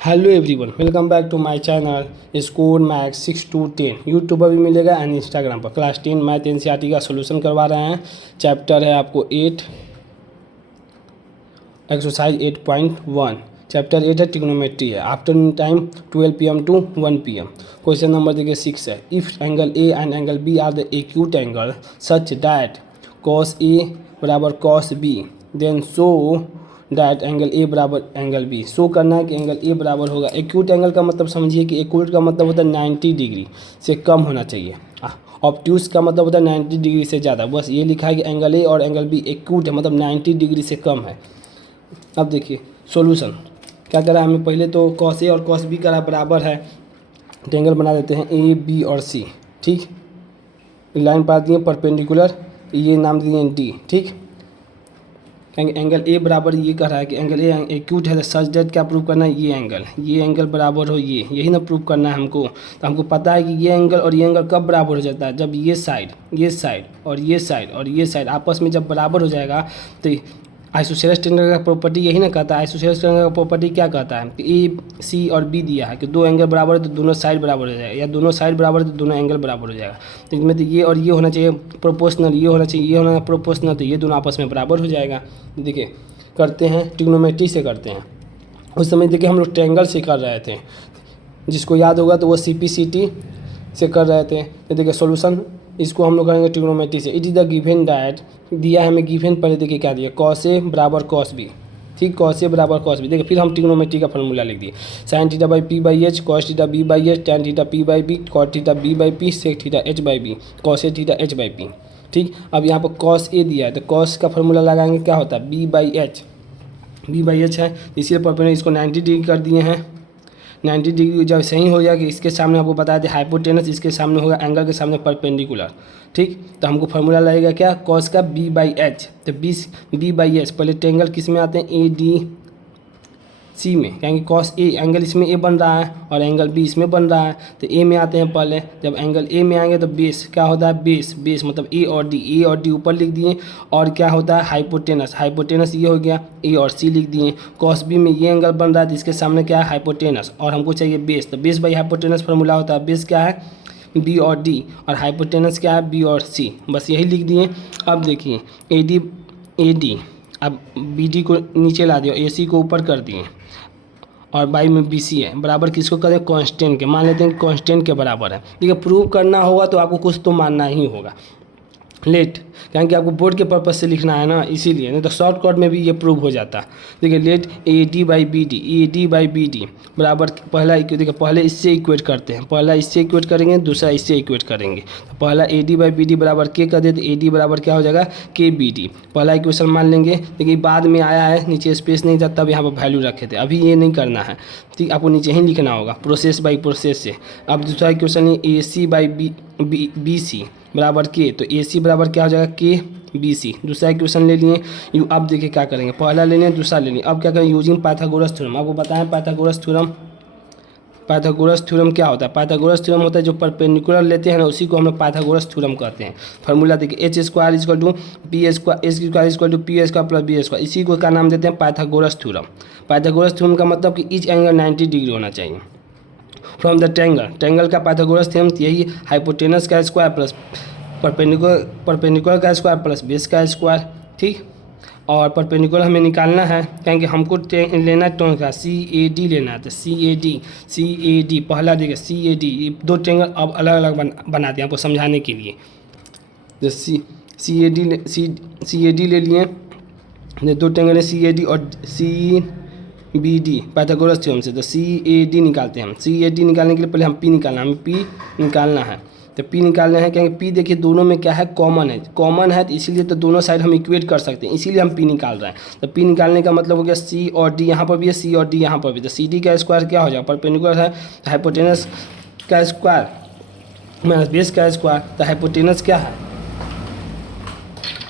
Hello everyone, welcome back to my channel score maths 6 to 10। YouTube पर भी मिलेगा and Instagram पर। Class 10 math NCERT का solution करवा रहे हैं। चैप्टर है आपको 8, एक्सरसाइज 8.1। चैप्टर 8 है ट्रिग्नोमेट्री है। Afternoon time 12 PM to 1 PM। Question number देखिए 6 है। If angle A and angle B are the acute angle such that cos A बराबर cos B then so that angle A बराबर angle B. Show करना है कि angle A बराबर होगा। Acute angle का मतलब समझिए कि एक्यूट का मतलब होता है 90 डिग्री से कम होना चाहिए। ऑब्ट्यूस का मतलब होता है 90 डिग्री से ज़्यादा। बस ये लिखा है कि एंगल ए और एंगल बी एक्यूट है, मतलब 90 डिग्री से कम है। अब देखिए सॉल्यूशन क्या करा हमें। पहले तो कॉस ए और कॉस बी करा बराबर है, तो एंगल बना देते हैं ए बी और सी। ठीक, लाइन पार दिए परपेंडिकुलर, ये नाम दिए डी। ठीक, एंगल ए बराबर ये कह रहा है कि एंगल ए एक्यूट है, सच दैट क्या प्रूव करना है, ये एंगल बराबर हो ये, यही ना प्रूव करना है हमको। तो हमको पता है कि ये एंगल और ये एंगल कब बराबर हो जाता है, जब ये साइड और ये साइड और ये साइड आपस में जब बराबर हो जाएगा। तो आइसोसेलेस ट्रायंगल का प्रॉपर्टी यही ना कहता है। आइसोसेलेस ट्रायंगल का प्रॉपर्टी क्या कहता है कि ए सी और बी दिया है कि दो एंगल बराबर है तो दोनों साइड बराबर हो जाएगा, या दोनों साइड बराबर है तो दोनों एंगल बराबर हो जाएगा। तो इसमें तो ये और ये होना चाहिए प्रोपोर्शनल, ये होना चाहिए, ये होना प्रोपोर्शनल, तो ये दोनों आपस में बराबर हो जाएगा। देखिए करते हैं ट्रिग्नोमेट्री से करते हैं। उस समय देखिए हम लोग ट्रायंगल से कर रहे थे, जिसको याद होगा तो वो CPCT से कर रहे थे। तो देखिए सॉल्यूशन इसको हम लोग करेंगे ट्रिग्नोमेट्री से। It is the given that दिया है हमें गिवन, पहले देखिए क्या दिया, कॉस ए बराबर कॉस बी। ठीक, कॉस ए बराबर कॉस बी। देखिए फिर हम ट्रिग्नोमेट्री का फॉर्मूला लिख दिए, sine theta by P by H, cos theta B by H, tan theta P by B, cot theta B by P, sec theta H by B, cosec theta H by P. ठीक, अब यहाँ पर cos A दिया है तो cos का formula लगाएंगे, क्या होता है बी बाई एच है, इसीलिए पर इसको 90 डिग्री कर दिए हैं। 90 डिग्री जब सही हो जाएगा, इसके सामने आपको बताया था हाइपोटेनस, इसके सामने होगा एंगल के सामने परपेंडिकुलर। ठीक, तो हमको फार्मूला लगेगा क्या, कॉस का बी बाई एच। तो बी बाई एच, पहले ट्रायंगल किस में आते हैं, ए डी सी में, क्योंकि कॉस ए एंगल इसमें ए बन रहा है और एंगल बी इसमें बन रहा है। तो ए में आते हैं पहले, जब एंगल ए में आएंगे तो बेस क्या होता है, बेस मतलब ए और डी ऊपर लिख दिए। और क्या होता है हाइपोटेनस ये हो गया, ए और सी लिख दिए। कॉस बी में ये एंगल बन रहा है तो इसके सामने क्या है हाइपोटेनस, और हमको चाहिए बेस, तो बेस बाई हाइपोटेनस फार्मूला होता है। बेस क्या है बी और डी, और हाइपोटेनस क्या है बी और सी, बस यही लिख दिए। अब देखिए ए डी, अब बी डी को नीचे ला दिया, ए सी को ऊपर कर दिए, और बाई में बी सी है बराबर किसको करें, कांस्टेंट के। मान लेते हैं कांस्टेंट के बराबर है। ठीक है, प्रूव करना होगा तो आपको कुछ तो मानना ही होगा लेट, क्योंकि आपको बोर्ड के पर्पज से लिखना है ना, इसीलिए, नहीं तो शॉर्टकट में भी ये प्रूव हो जाता। देखिए let A D by B D बराबर पहला, देखिए पहले इससे इक्वेट करते हैं, पहला इससे इक्वेट करेंगे, दूसरा इससे इक्वेट करेंगे। तो पहला A D by B D बराबर के कर दे, तो ए डी बराबर क्या हो जाएगा के बी डी। पहला इक्वेशन मान लेंगे, देखिए बाद में आया है, नीचे स्पेस नहीं था तब यहाँ पर वैल्यू रखे थे, अभी ये नहीं करना है। ठीक, आपको नीचे ही लिखना होगा प्रोसेस बाई प्रोसेस से। अब दूसरा इक्वेशन है ए सी बाई बी सी बराबर के, तो ए सी बराबर क्या हो जाएगा के बी सी। दूसरा इक्वेशन ले लिए। अब देखिए क्या करेंगे, पहला ले लें दूसरा ले लें। अब क्या करें, यूजिंग पाइथागोरस थ्योरम। आपको बताएं पाइथागोरस थ्योरम क्या होता है। पाइथागोरस थ्योरम होता है जो परपेंडिकुलर लेते हैं ना, उसी को हम लोग पाइथागोरस थ्योरम कहते हैं। फार्मूला देखिए H square equal to P square, H square equal to P square plus B square, इसी को क्या नाम देते हैं पाइथागोरस थ्योरम। पाइथागोरस थ्योरम का मतलब कि ईच एंगल 90 डिग्री होना चाहिए फ्रॉम द ट्रायंगल का पाइथागोरस थ्योरम यही हाइपोटेनस का स्क्वायर प्लस परपेंडिकुलर का स्क्वायर प्लस बेस का स्क्वायर। ठीक, और परपेंडिकुलर हमें निकालना है, क्योंकि हमको लेना है का CAD लेना है। तो CAD पहला देखिए CAD, दो ट्रायंगल अब अलग अलग बना दिए आपको समझाने के लिए। तो CAD ले लिए, दो ट्रायंगल है CAD और CBD पाइथागोरस थ्योरम से। तो CAD निकालते हैं हम। CAD निकालने के लिए पहले हम P निकालना है। तो P निकालना है, क्योंकि P देखिए दोनों में क्या है कॉमन है, तो इसीलिए तो दोनों साइड हम इक्वेट कर सकते हैं, इसीलिए हम P निकाल रहे हैं। तो P निकालने का मतलब हो गया C और D, यहाँ पर भी है C और D यहाँ पर भी। तो CD का स्क्वायर क्या हो जाएगा, परपेंडिकुलर है हाइपोटेनस का स्क्वायर माइनस बेस का स्क्वायर। तो हाइपोटेनस क्या है,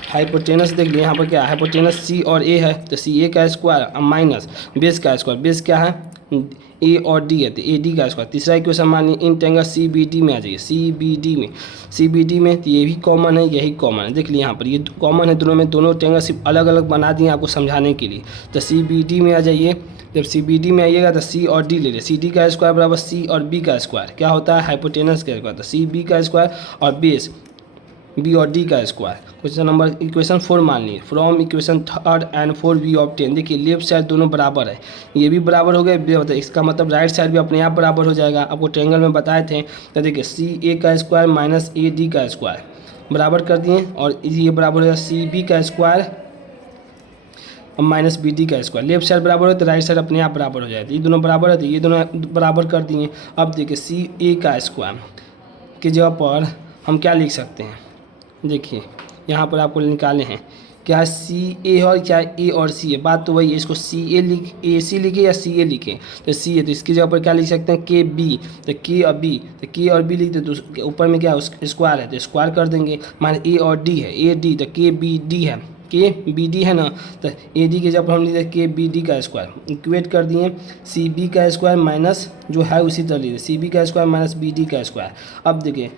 हाइपोटेनस देख लिए यहाँ पर क्या है, हाइपोटेनस C और A है, तो CA का स्क्वायर माइनस बेस का स्क्वायर। बेस क्या है ए और डी है तो ए डी का स्क्वायर। तीसरा इक्वेशन मानिए in triangle C B D में आ जाइए, सी बी डी में तो ये भी कॉमन है, यही कॉमन है। देख लिए यहाँ पर ये कॉमन है दोनों में, दोनों ट्रायंगल सिर्फ अलग अलग बना दिए आपको समझाने के लिए। तो सी बी डी में आ जाइए, जब सी बी डी में आइएगा तो सी और डी ले लीजिए, सी डी का स्क्वायर बराबर सी और बी का स्क्वायर क्या होता है, हाइपोटेनस का स्क्वायर। तो सी बी का स्क्वायर और बेस बी और डी का स्क्वायर। क्वेश्चन नंबर इक्वेशन 4 मान लीजिए, from equation 3 and 4 we obtain. देखिए लेफ्ट साइड दोनों बराबर है, ये भी बराबर हो गए, इसका मतलब राइट साइड भी अपने आप बराबर हो जाएगा। आपको ट्रायंगल में बताए थे। तो देखिए सी ए का स्क्वायर माइनस ए डी का स्क्वायर बराबर कर दिए, और ये बराबर हो जाएगा सी बी का स्क्वायर माइनस बी डी का स्क्वायर। लेफ्ट साइड बराबर है तो राइट साइड अपने आप बराबर हो जाएगा। ये दोनों बराबर है तो ये दोनों बराबर कर दिए। अब देखिए सी ए का स्क्वायर की जगह पर हम क्या लिख सकते हैं, देखिए यहाँ पर आपको निकाले हैं क्या सी ए और क्या ए और सी है, बात तो वही है। इसको सी सी लिखे या सी ए लिखे, तो सी है तो इसकी जगह पर क्या लिख सकते हैं के बी, तो के और बी लिखते तो ऊपर में क्या स्क्वायर है तो स्क्वायर कर देंगे। मान ए और डी है, ए डी तो के बी डी है, के बी डी है ना, तो ए डी के जब हम लिखते के बी डी का स्क्वायर इक्वेट कर दिए सी बी का स्क्वायर माइनस जो है उसी तरह लीजिए सी बी का स्क्वायर माइनस बी डी का स्क्वायर। अब देखिए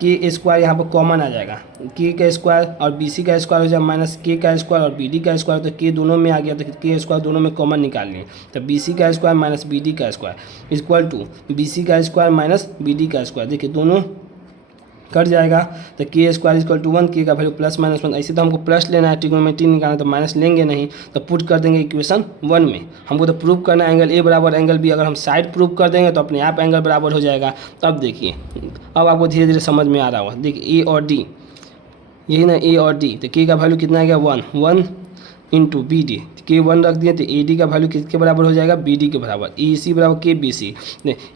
के स्क्वायर यहाँ पर कॉमन आ जाएगा, के का स्क्वायर और बी सी का स्क्वायर हो जाएगा माइनस के का स्क्वायर और बी डी का स्क्वायर। तो के दोनों में आ गया तो के स्क्वायर दोनों में कॉमन निकाल लिए, तो बी सी का स्क्वायर माइनस बी डी का square equal to B C का स्क्वायर माइनस बी डी का स्क्वायर। देखिए दोनों कट जाएगा तो के स्क्वायर इक्वल टू 1, के का वैल्यू प्लस माइनस 1। ऐसे तो हमको प्लस लेना है, ट्रिग्नोमेट्री निकालना तो माइनस लेंगे नहीं, तो पुट कर देंगे इक्वेशन 1 में। हमको तो प्रूव करना है एंगल ए बराबर एंगल बी, अगर हम साइड प्रूव कर देंगे तो अपने आप एंगल बराबर हो जाएगा। अब देखिए अब आपको धीरे धीरे समझ में आ रहा होगा। देखिए ए और डी, यही ना ए और डी, तो के का वैल्यू कितना आ गया 1 इंटू बी डी, के 1 रख दिए तो ए डी का वैल्यू किसके बराबर हो जाएगा, बी डी के बराबर। ए सी बराबर के बी सी,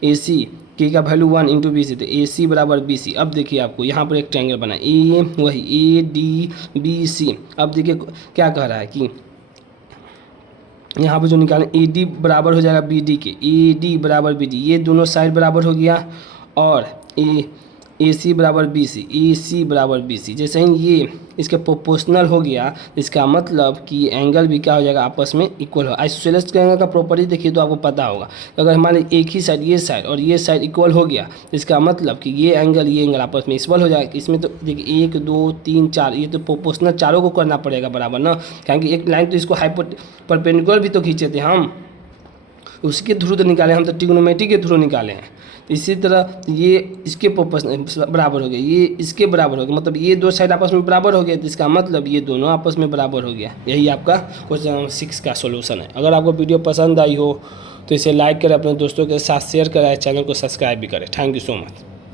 ए सी के का वैल्यू 1 इंटू बी सी, तो ए सी बराबर बी सी। अब देखिए आपको यहाँ पर एक ट्रायंगल बना ए, वही ए डी बी सी। अब देखिए क्या कह रहा है कि यहाँ पर जो निकालें ए डी बराबर हो जाएगा बी डी के, ए डी बराबर बी डी, ये दोनों साइड बराबर हो गया, और ए सी बराबर बी सी, ए सी बराबर बी सी। जैसे ही ये इसके प्रोपोर्शनल हो गया, इसका मतलब कि एंगल भी क्या हो जाएगा, आपस में इक्वल हो। आइसोसेलेस के एंगल का प्रॉपर्टी देखिए तो आपको पता होगा, अगर हमारे एक ही साइड ये साइड और ये साइड इक्वल हो गया, इसका मतलब कि ये एंगल आपस में इक्वल हो जाएगा। इसमें तो देखिए 1 2 3 4, ये तो प्रोपोर्शनल चारों को करना पड़ेगा बराबर ना, क्योंकि एक लाइन तो इसको परपेंडिकुलर भी तो खींचे थे हम, उसके थ्रू तो निकाले हम, तो ट्रिग्नोमेट्री के थ्रू निकाले हैं। इसी तरह ये इसके प्रोपोर्शनल बराबर हो गया, ये इसके बराबर हो गया, मतलब ये दो साइड आपस में बराबर हो गया, तो इसका मतलब ये दोनों आपस में बराबर हो गया। यही आपका क्वेश्चन नंबर 6 का सॉल्यूशन है। अगर आपको वीडियो पसंद आई हो तो इसे लाइक करें, अपने दोस्तों के साथ शेयर करें, चैनल को सब्सक्राइब भी करें। Thank you so much.